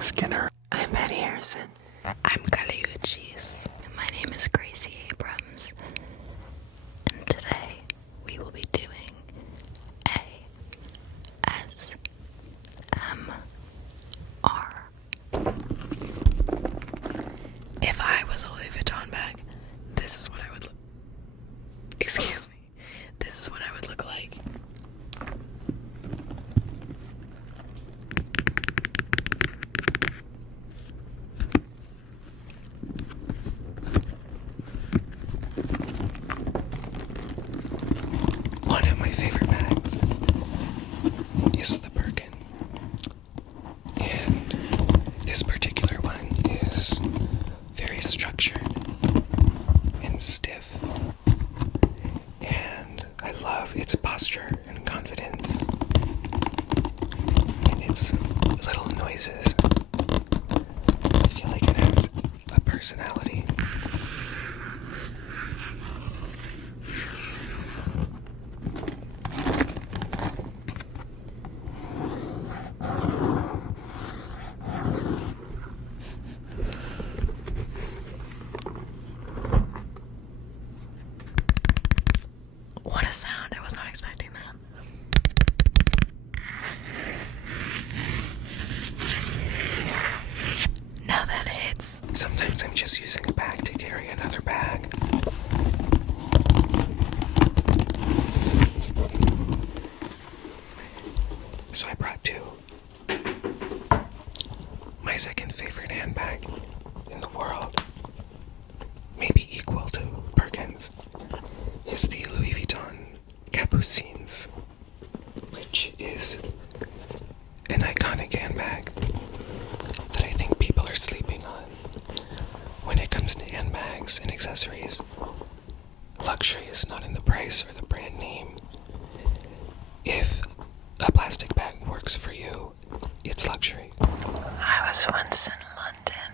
Skinner. I'm Patty Harrison. I'm Kali Uchis. My name is Gracie Abrams. And today we will be doing ASMR. If I was a Louis Vuitton bag, this is what I would look. Excuse me. This is what I would look like. One of my favorite bags is the Birkin. And this particular one is very structured and stiff. And I love its posture and confidence. And its little noises. I feel like it has a personality. What a sound. I was not expecting that. Now that hits. Sometimes I'm just using a bag to carry another bag. So I brought two. My second favorite handbag in the world, maybe equal to Birkin's, is the Louis Vuitton Capucines, which is an iconic handbag that I think people are sleeping on. When it comes to handbags and accessories, luxury is not in the price or the brand name. If a plastic bag works for you, it's luxury. I was once in London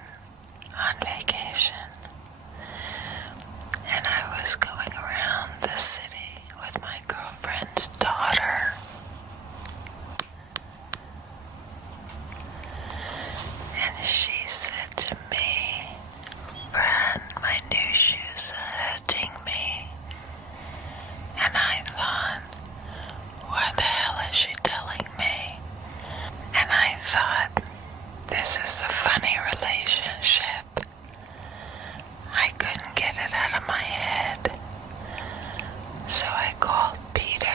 on vacation, and I was going around the city with my girlfriend's daughter. And she said to me, "Fran, my new shoes are hurting me." And I thought, what the hell is she telling me? And I thought, this is a funny relationship. I couldn't get it out of my head. So I called Peter.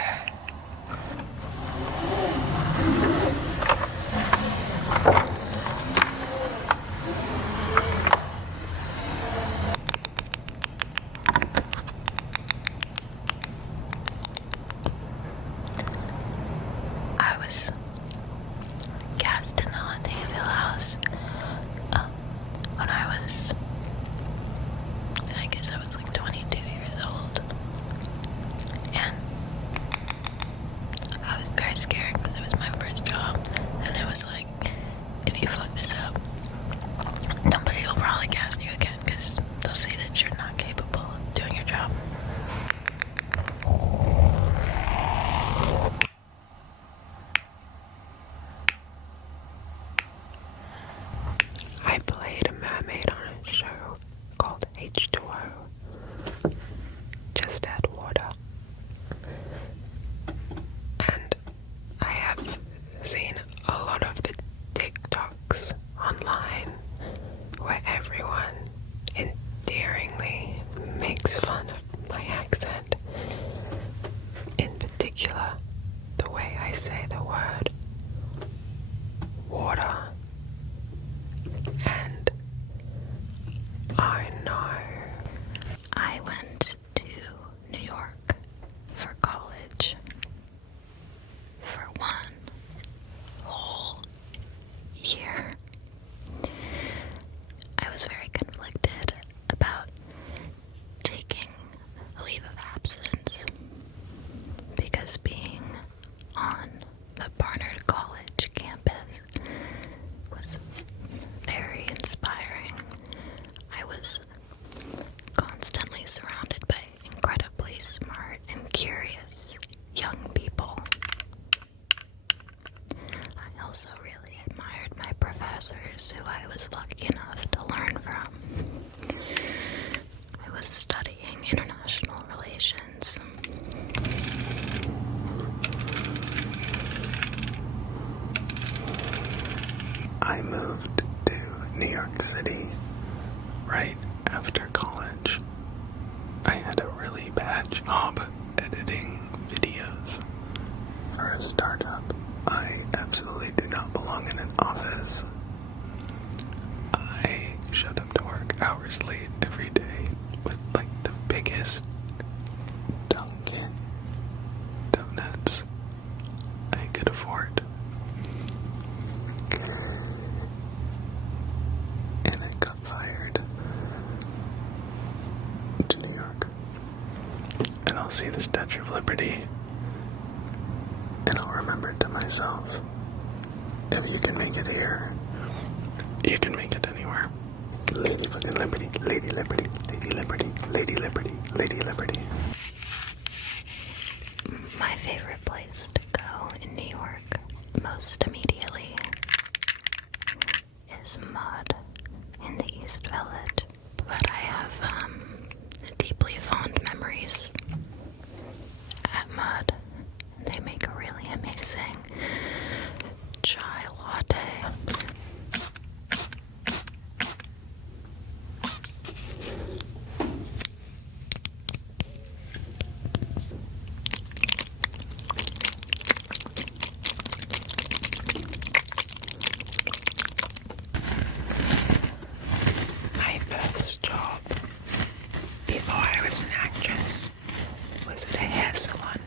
I was cast in the haunting of Hill House when I guess I was like 22 years old. And I was very scared because it was my first job. And it was like, if you fuck this up, nobody will probably cast you again because they'll see that you're not capable of doing your job. I played a mermaid on a show called H2O. Just add water. And I have seen a lot of the TikToks online where everyone endearingly makes fun of my accent. In particular, the way I say the word water. And I know I was lucky enough to learn from. I was studying international relations. I moved to New York City right after college. I had a really bad job editing videos for a startup. I absolutely do not belong in an office. I showed up to work hours late every day with like the biggest Dunkin' Donuts I could afford. And I got fired to New York. And I'll see the Statue of Liberty and I'll remember to myself, if you can make it here, you can make it anywhere. Lady fucking Liberty, Lady Liberty, Lady Liberty, Lady Liberty, Lady Liberty. My favorite place to go in New York most immediately is Mud in the East Village. But I have deeply fond memories at Mud. They make a really amazing chai latte. My first job before I was an actress was at a hair salon.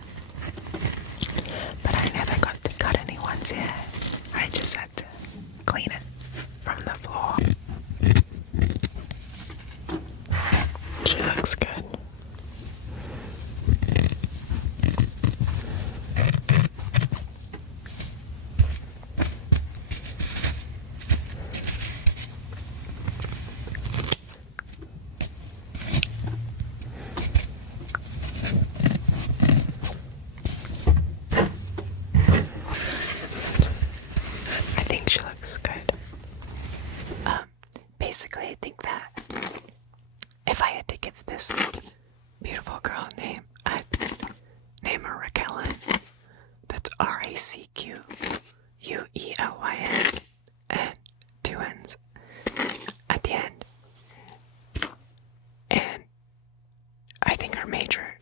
But I never got to cut anyone's hair. I just had to clean it from the floor. She looks good. I think she looks good. Basically, I think that if I had to give this beautiful girl a name, I'd name her Raquelin. That's Raquelyn, and 2 N's at the end. And I think her major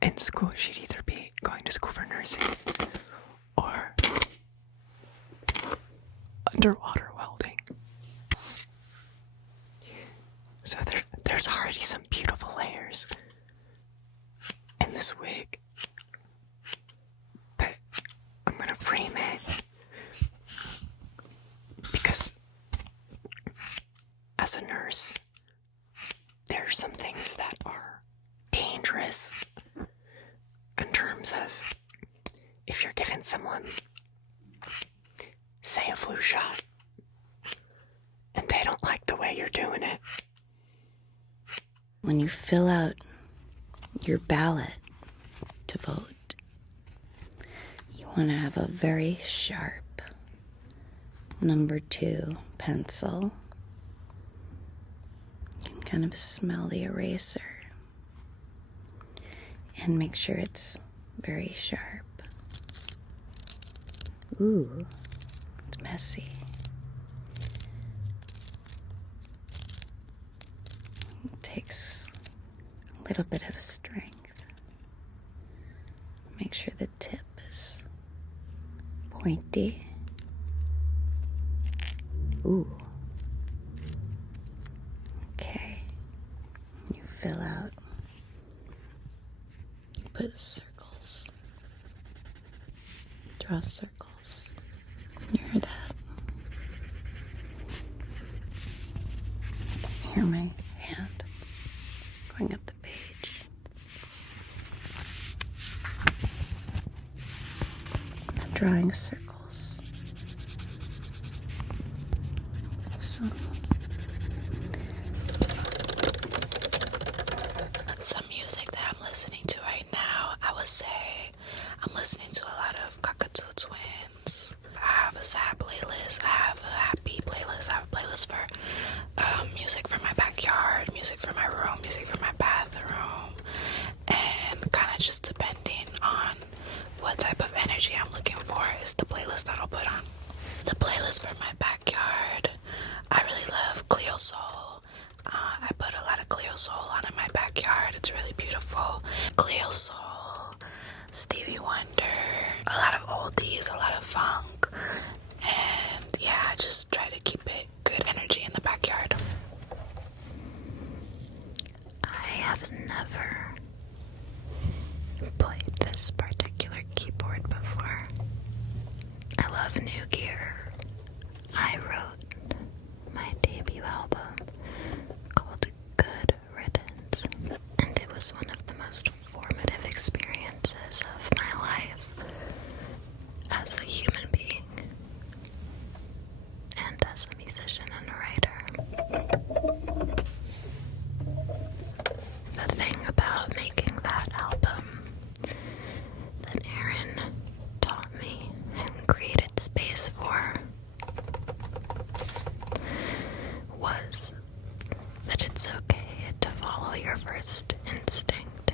in school, she'd either be going to school for nursing or underwater welding. So there's already some beautiful layers in this wig, but I'm gonna frame it because as a nurse, there are some things that are dangerous in terms of if you're giving someone, say, a flu shot, and they don't like the way you're doing it. When you fill out your ballot to vote, you want to have a very sharp number 2 pencil. You can kind of smell the eraser and make sure it's very sharp. Ooh, it's messy. It takes a little bit of strength. Make sure the tip is pointy. Ooh. Okay. You fill out. You put circles. Draw circles. You hear that? Hear my hand going up the page. I'm drawing circles. Some music that I'm listening to right now, I would say I'm listening to a lot of Cockatoo Twins. I have a sad playlist, I have a happy playlist, I have a Cleo Soul, Stevie Wonder, a lot of oldies, a lot of funk, and yeah, I just try to keep it good energy in the backyard. I have never played this particular keyboard before. I love new gear. I wrote my debut album called Good Riddance, and it was one of the most formative experiences of my life as a human being and as a musician and a writer. The thing about making that album that Aaron taught me and created space for was that it's okay to follow your first instinct,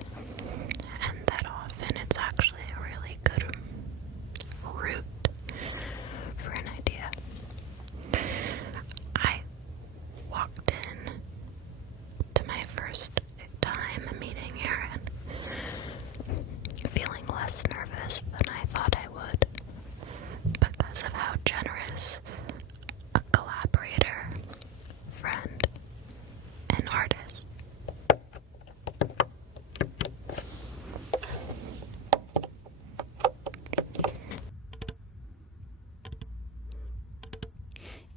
and that often it's actually a really good route for an idea. I walked in to my first time meeting Aaron feeling less nervous than I thought I would because of how generous a collaborator, friend, and artist.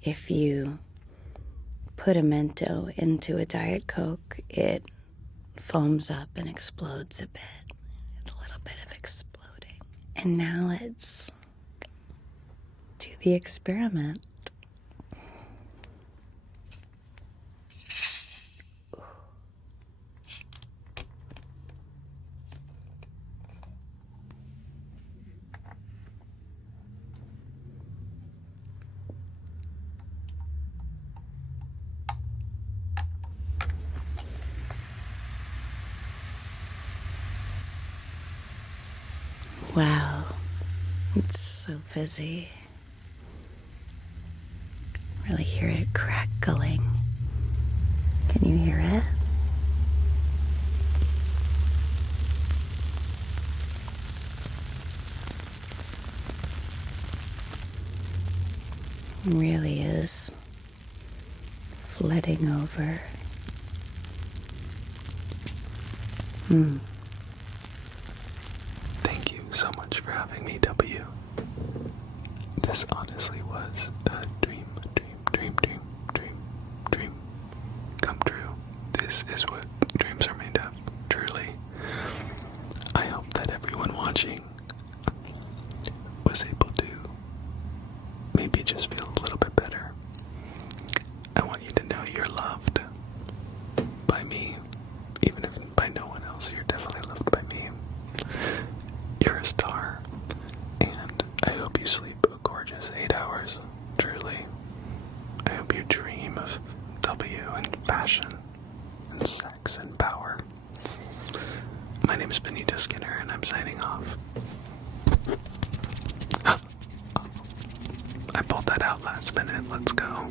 If you put a Mento into a Diet Coke, it foams up and explodes a bit. It's a little bit of exploding. And now let's do the experiment. Wow, it's so fizzy. Really hear it crackling. Can you hear it? It really is flooding over. Thank you so much for having me, W. This honestly was a dream come true. This is what dreams are made of, truly. I hope that everyone watching was able to maybe just feel a little bit better. I want you to know you're loved by me, even if by no one else. You're definitely loved by me. You're a star, and I hope you sleep a gorgeous 8 hours, truly. I hope you dream of W and passion and sex and power. My name is Benito Skinner, and I'm signing off. I pulled that out last minute. Let's go.